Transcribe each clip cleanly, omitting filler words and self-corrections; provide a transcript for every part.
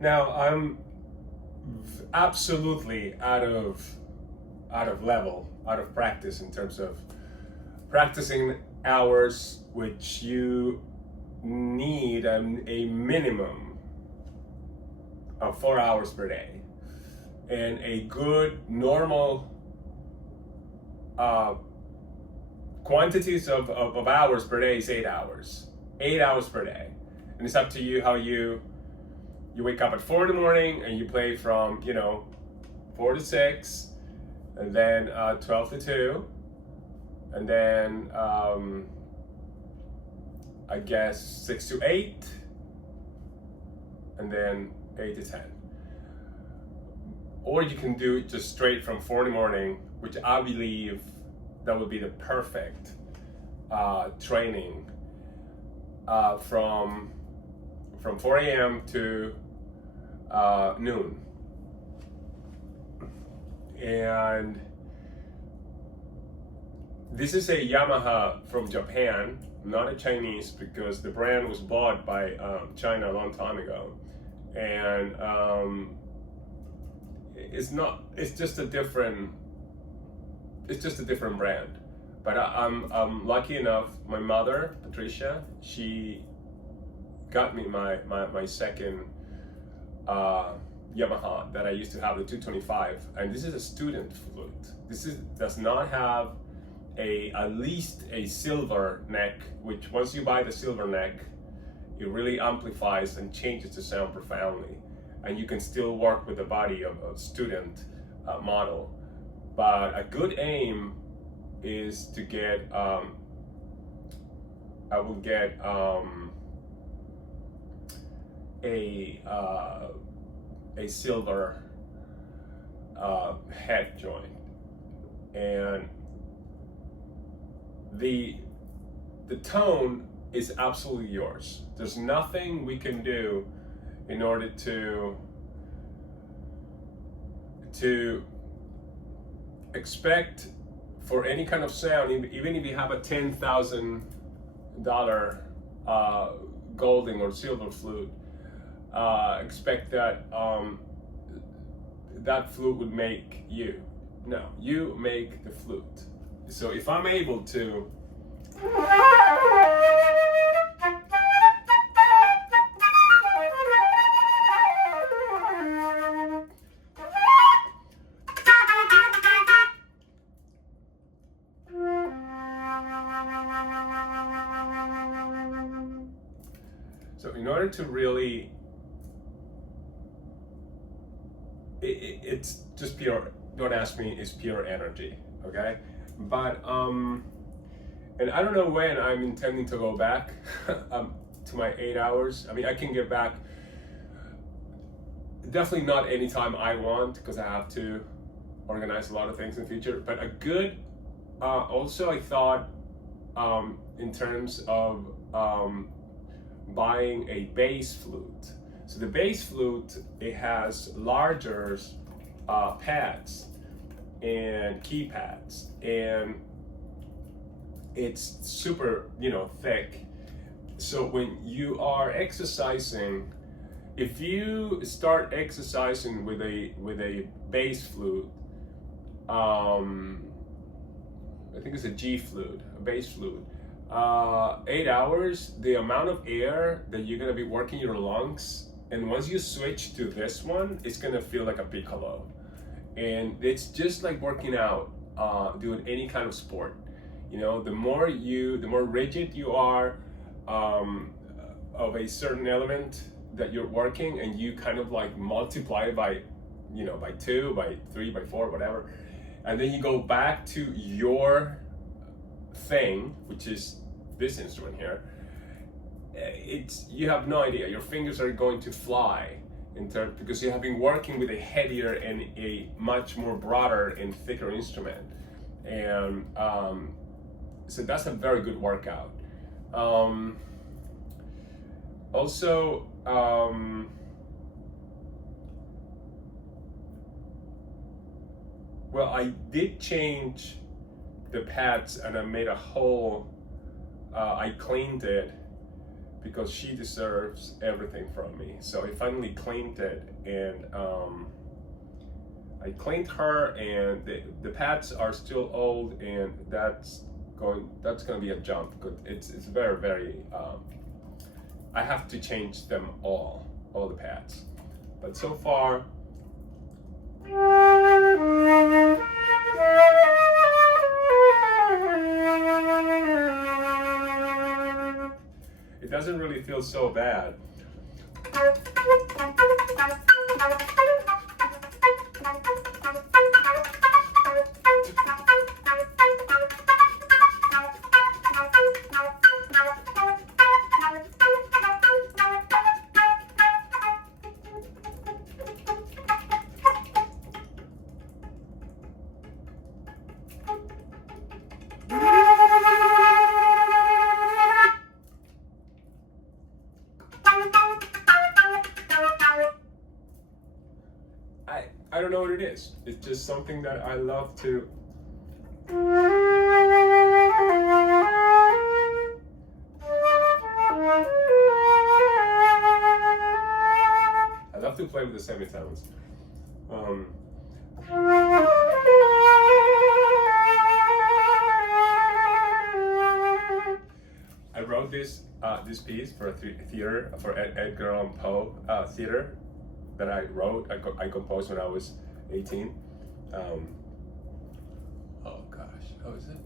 Now I'm absolutely out of level, out of practice in terms of practicing hours, which you need a minimum of 4 hours per day, and a good normal quantities of hours per day is 8 hours. 8 hours per day. And it's up to you how you wake up at 4 in the morning and you play from 4 to 6, and then 12 to 2, and then I guess 6 to 8, and then 8 to 10. Or you can do it just straight from 4 in the morning, which I believe that would be the perfect training from 4 a.m. to noon. And this is a Yamaha from Japan, not a Chinese, because the brand was bought by China a long time ago. And it's just a different brand. But I'm lucky enough, my mother, Patricia, she got me my second Yamaha that I used to have, the 225, and this is a student flute. Does not have at least a silver neck, which once you buy the silver neck, it really amplifies and changes the sound profoundly, and you can still work with the body of a student model. But a good aim is to get I will get a silver head joint, and the tone is absolutely yours. There's nothing we can do in order to expect for any kind of sound, even if you have a $10,000 golden or silver flute, expect that that flute would make you. No, you make the flute. So if I'm able to in order to really, it's just pure, don't ask me, it's pure energy, okay? But, and I don't know when I'm intending to go back to my 8 hours. I mean, I can get back, definitely not anytime I want, because I have to organize a lot of things in the future, but a good, also I thought, in terms of buying a bass flute. So the bass flute, it has larger pads and keypads, and it's super, thick. So when you are exercising, if you start exercising with a bass flute, I think it's a G flute, a bass flute, 8 hours, the amount of air that you're gonna be working your lungs, and once you switch to this one, it's gonna feel like a piccolo. And it's just like working out, doing any kind of sport. The more rigid you are of a certain element that you're working, and you kind of like multiply it by 2, by 3, by 4, whatever, and then you go back to your thing, which is this instrument here, you have no idea. Your fingers are going to fly because you have been working with a heavier and a much more broader and thicker instrument, and so that's a very good workout. Also, well, I did change the pads, and I made a whole, I cleaned it because she deserves everything from me. So I finally claimed it, and I claimed her, and the pads are still old, and that's gonna be a jump. It's very, very. I have to change them all the pads, but so far. It doesn't really feel so bad. I don't know what it is. It's just something that I love to. I love to play with the semitones. I wrote this piece for a theater, for Edgar Allan Poe theater, that I wrote. I composed when I was 18. Oh gosh, how is it?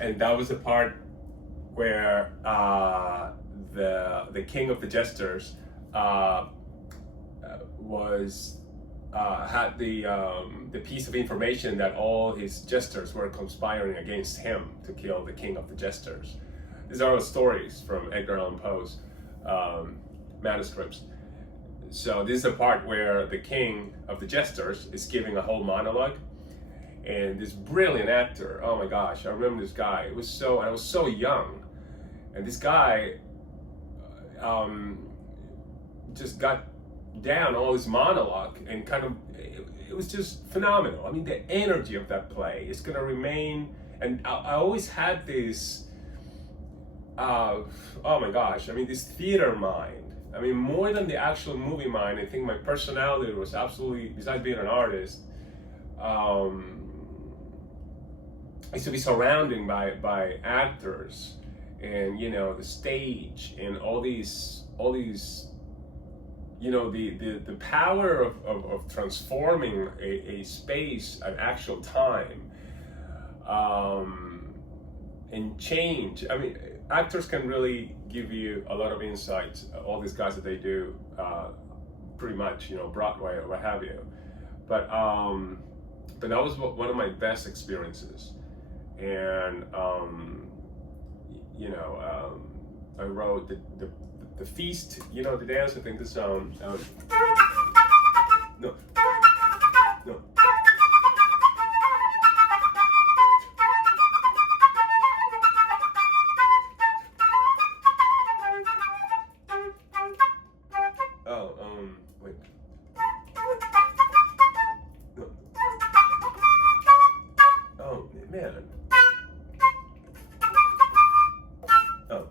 And that was the part where the king of the jesters had the piece of information that all his jesters were conspiring against him to kill the king of the jesters. These are all stories from Edgar Allan Poe's manuscripts. So this is the part where the king of the jesters is giving a whole monologue, and this brilliant actor, oh my gosh, I remember this guy. I was so young, and this guy just got down all his monologue, and kind of, it was just phenomenal. I mean, the energy of that play is gonna remain, and I always had this, oh my gosh, I mean, this theater mind. I mean, more than the actual movie mind, I think my personality was absolutely, besides being an artist, I used to be surrounded by actors, and the stage, and all these, the power of transforming a space, an actual time, and change. I mean, actors can really give you a lot of insights. All these guys that they do, pretty much, Broadway or what have you. But that was one of my best experiences. And I wrote the feast, the dance. I think this no. Wait. No. Oh man. Oh.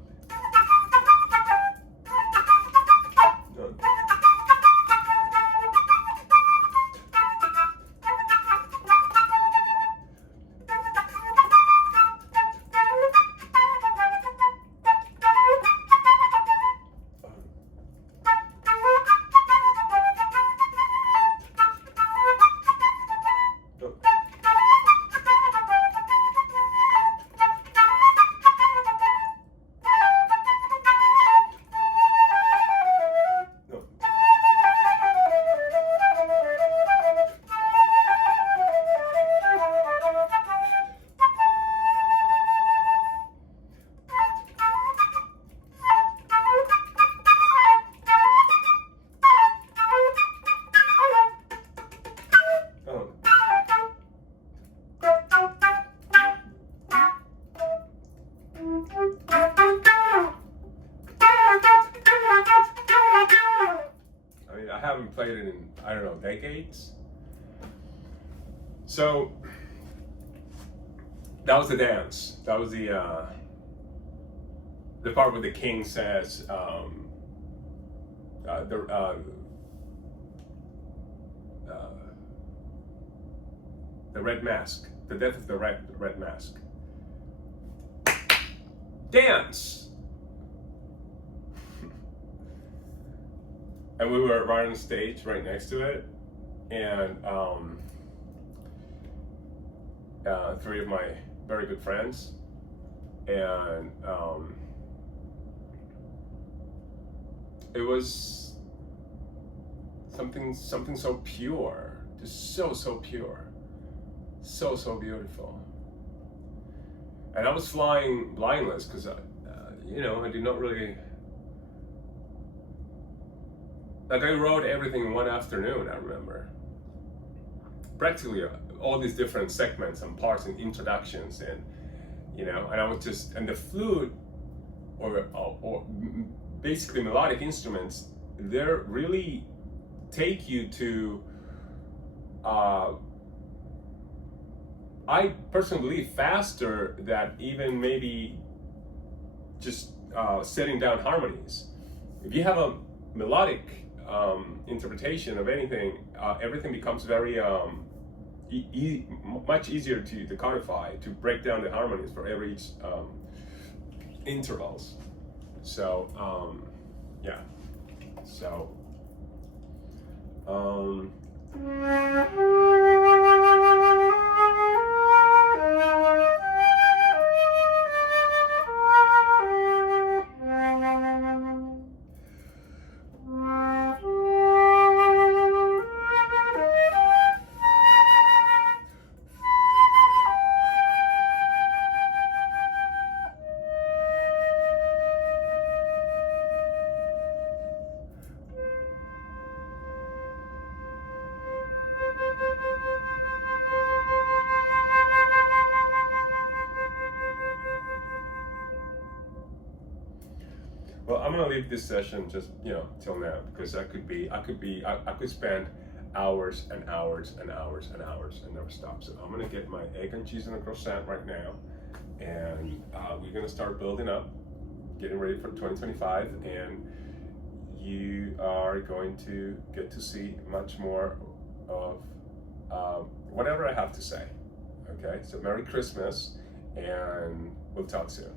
haven't played it in, I don't know, decades. So that was the dance. That was the part where the king says, the red mask, the death of the red mask. Dance! And we were right on the stage, right next to it, and three of my very good friends, and it was something so pure, just so pure, so beautiful. And I was flying blindless because you know, I did not really, like, I wrote everything in one afternoon. I remember practically all these different segments and parts and introductions, and you know, and I was just, and the flute or basically melodic instruments, they're really take you to I personally believe faster than even maybe just setting down harmonies. If you have a melodic interpretation of anything, everything becomes very much easier to codify, to break down the harmonies for every intervals. So yeah, so well, I'm gonna leave this session just, you know, till now, because I could spend hours and hours and hours and hours and never stop. So I'm gonna get my egg and cheese and a croissant right now, and we're gonna start building up, getting ready for 2025, and you are going to get to see much more of whatever I have to say. Okay, so Merry Christmas, and we'll talk soon.